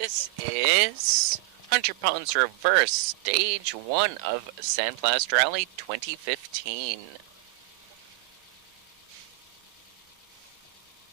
This is Hunter Pond's Reverse, Stage 1 of Sandblast Rally 2015.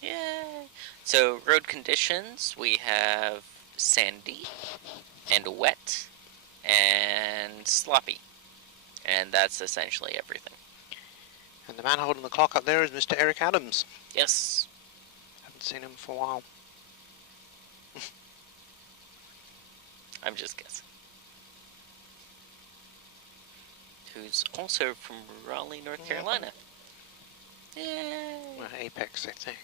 Yay! So, road conditions, we have sandy, and wet, and sloppy. And that's essentially everything. And the man holding the clock up there is Mr. Eric Adams. Yes. Haven't seen him for a while. I'm just guessing. Who's also from Raleigh, North Carolina. Yay! Well, Apex, I think.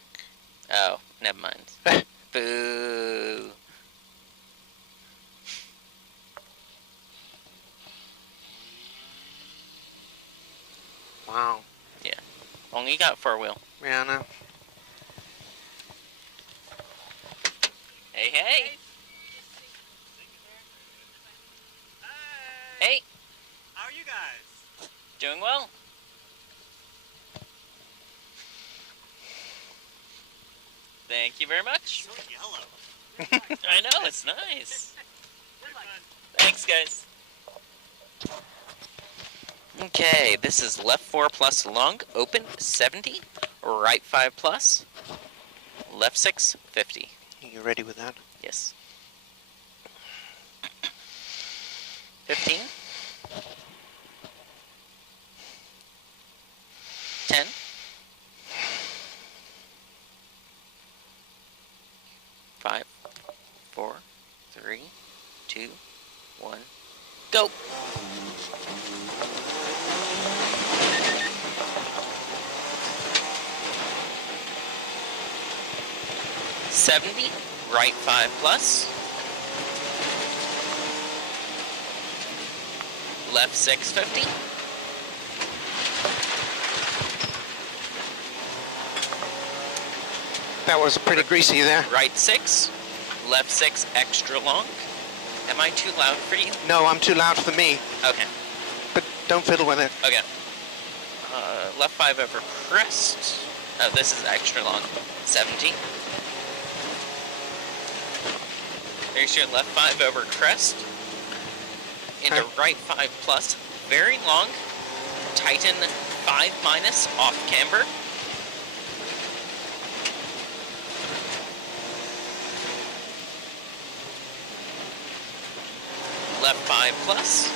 Oh, never mind. Boo! Wow. Yeah. Only got 4-wheel. Yeah, I know. Hey, hey! Hey! How are you guys? Doing well? Thank you very much. So yellow. I know, it's nice. Thanks, guys. Okay, this is left 4 plus long, open 70, right 5 plus, left 6, 50. You ready with that? Yes. 15. 10. 5, 4, 3, 2, 1, go! $70, right 5 plus, left 650, That was pretty greasy there. right 6, left 6 extra long. Am I too loud for you? No, I'm too loud for me, Okay, but don't fiddle with it. okay. Left 5 over crest. Oh, this is extra long. 70. There's your left 5 over crest. Into Okay. right 5 plus. Very long. Tighten 5 minus off camber. Left 5 plus.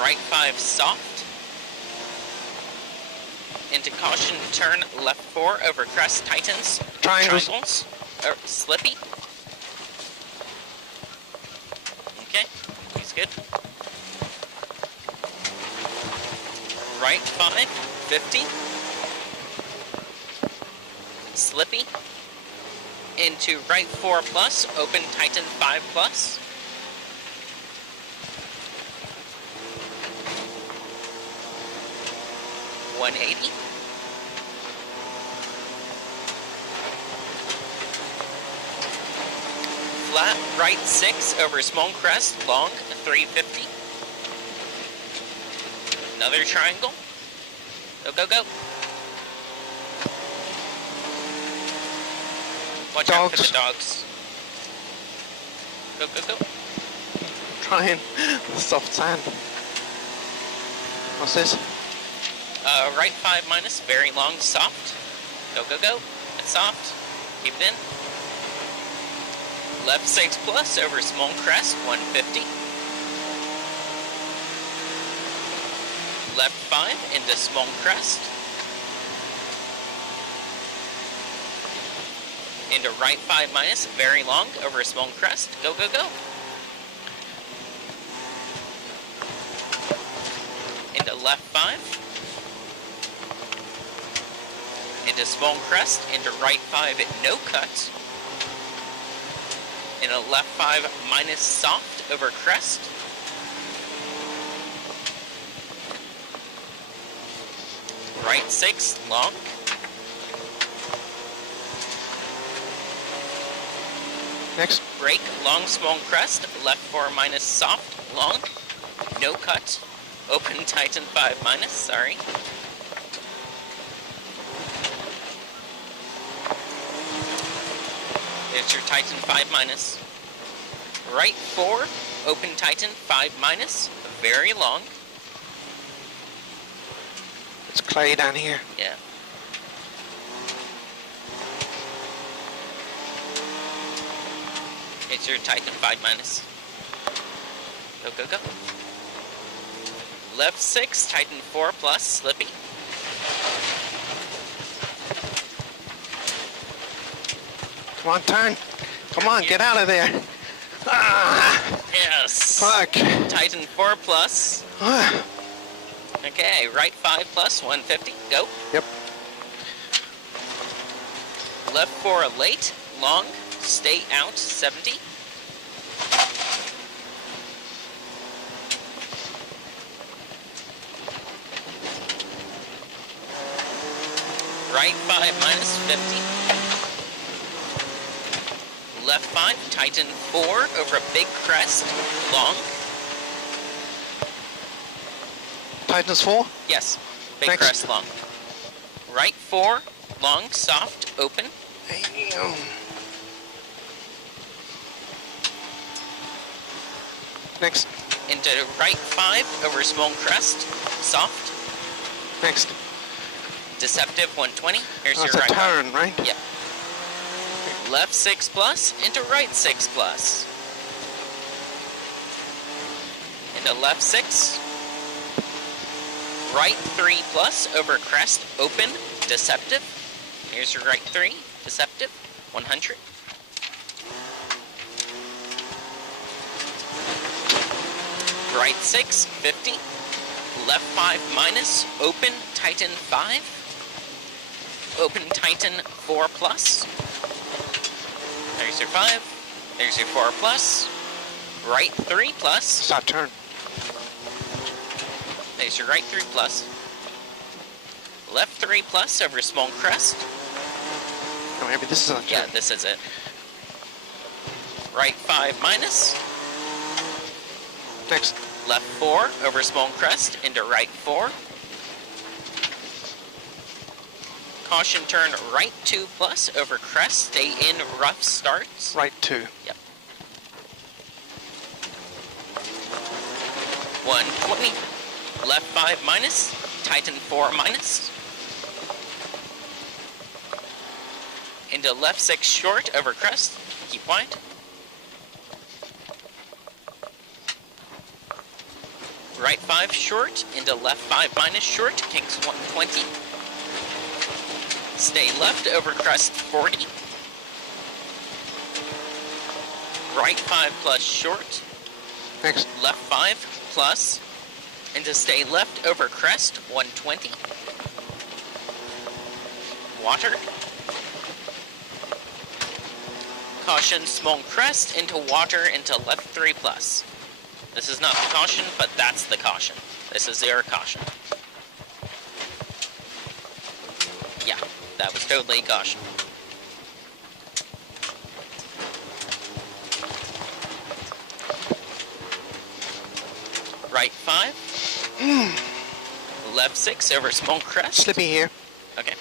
Right 5 soft. Into caution, turn left 4 over crest, tightens. Triangles. Slippy. Okay, he's good. Right 5, 50. Slippy. Into right 4 plus, open, tighten 5 plus. $180. Flat right 6 over small crest, long 350. Another triangle. Go, go, go. Watch out for the dogs. Go, go, go. Trying the soft sand. What's this? Right 5 minus, very long, soft. Go, go, go. It's soft. Keep it in. Left 6 plus over small crest, 150. Left 5 into small crest. Into right 5 minus, very long, over small crest. Go, go, go. Into left 5. Into small crest, into right 5, no cut. In a left 5 minus soft over crest. Right 6 long. Next. Brake, long small crest, left 4 minus soft, long, no cut. Open tighten 5 minus, sorry. There's your Titan 5 minus. Right 4, open Titan 5 minus, very long. It's clay down here. Yeah. It's your Titan 5 minus. Go, go, go. Left 6, Titan 4 plus, slippy. Come on, turn. Come on, get out of there. Ah, Yes. fuck. Titan 4 plus. Ah, Okay, right 5 plus, 150. Go. yep. Left 4 late, long, stay out, 70. Right 5 minus 50. Left 5, Titan 4 over a big crest, long. Titan's 4. Yes, big Next. crest, long. Right 4, long, soft, open. Damn. Next. Into right 5 over small crest, soft. Next. Deceptive 120. Here's Oh, your it's a right 5. turn, right? Yep. Left 6 plus into right 6 plus. Into left 6. Right 3 plus over crest, open, deceptive. Here's your right 3, deceptive, 100. Right 6, 50. Left 5 minus, open, Titan 5. Open Titan 4 plus. There's your 5. There's your 4 plus. Right 3 plus. Stop turn. There's your right 3 plus. Left 3 plus over small crest. Oh, maybe this is a turn. Yeah, this is it. Right 5 minus. Next. Left 4 over small crest into right 4. Caution turn right 2 plus over crest. Stay in rough starts. Right 2. Yep. 120. Left 5 minus. Titan 4 minus. Into left 6 short over crest. Keep wide. Right 5 short into left 5 minus short. Kings 120. Stay left over crest 40. Right 5 plus short. Next. Left 5 plus. And to stay left over crest 120. Water. Caution small crest into water into left 3 plus. This is not the caution, but that's the caution. This is your caution. Yeah, that was totally caution. Right 5. Left 6 over small crest. Slippy here. Okay.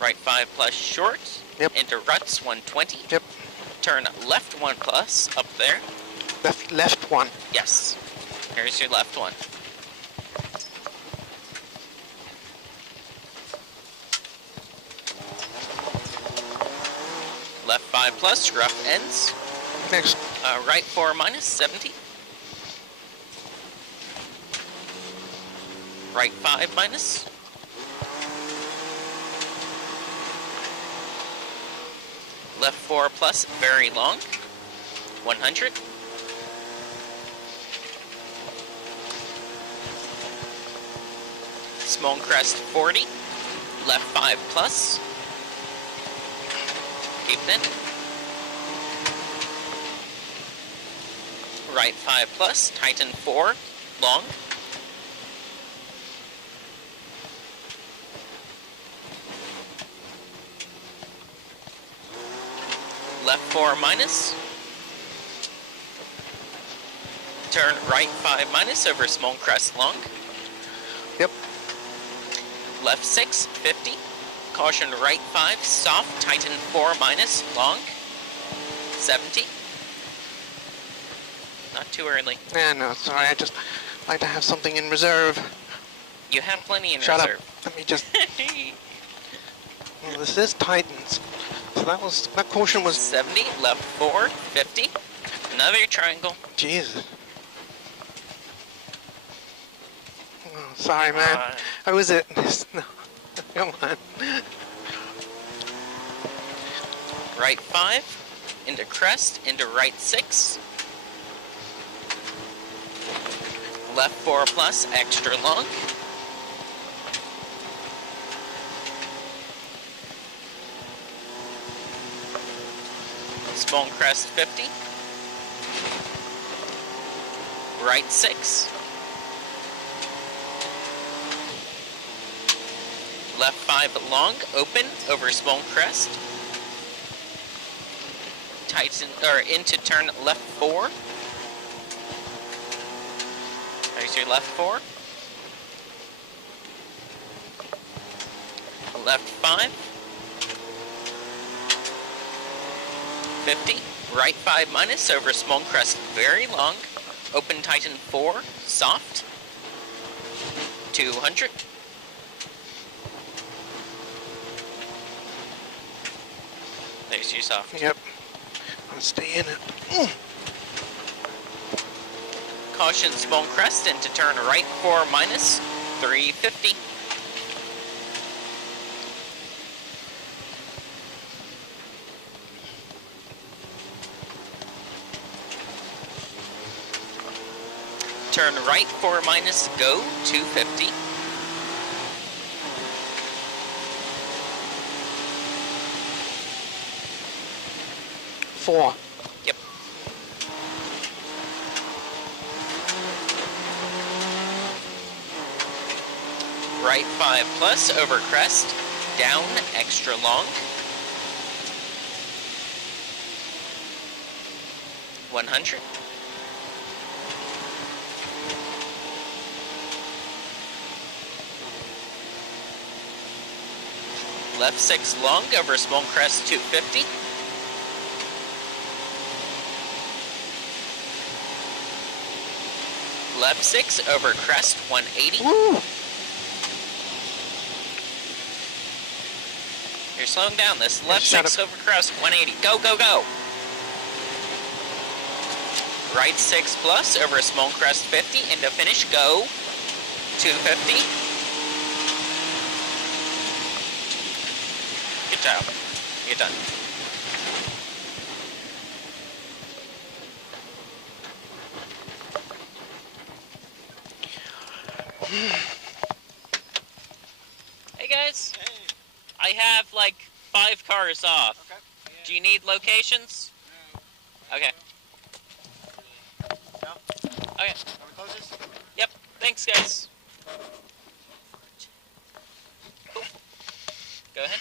Right 5 plus short. Yep. Into ruts 120. Yep. Turn left 1 plus up there. Left 1. Yes. Here's your left 1. Left 5 plus, rough ends. Next. Right 4 minus, 70. Right 5 minus. Left 4 plus, very long. 100. Small crest 40. Left 5 plus. Keep it in. Right 5 plus, Titan 4, long. Left 4 minus. Turn right 5 minus over small crest long. Yep. Left 6, 50. Caution right 5, soft, tighten 4 minus, long, 70. Not too early. Yeah, no, sorry. I just like to have something in reserve. You have plenty in Shut reserve. up. Let me just. Well, this is Titans. So that caution was. 70, left 4, 50. Another triangle. Jesus. Oh, sorry, man. How is it? No. Come on. Right 5, into crest, into right 6. Left 4 plus, extra long. Small crest 50. Right 6. Left 5 long, open, over small crest. Tighten, or into turn left 4. There's your left 4. Left 5. 50. Right 5 minus, over small crest, very long. Open tighten 4, soft. 200. There's your soft. Yep. I'll stay in it. Mm. Caution small crest into turn right 4 minus, 350. Turn right 4 minus, go 250. Four. Yep. Right 5 plus, over crest, down, extra long. 100. Left 6 long, over small crest, 250. Left 6 over crest, 180. Woo! You're slowing down. This left shut 6 over crest, 180. Go, go, go. Right 6 plus over a small crest, 50. Into finish, go. 250. Good job. You're done. Hey guys. Hey. I have like 5 cars off. Okay. Do you need locations? No. Okay. No? Okay. Are we close this? Yep. Thanks, guys. Cool. Go ahead.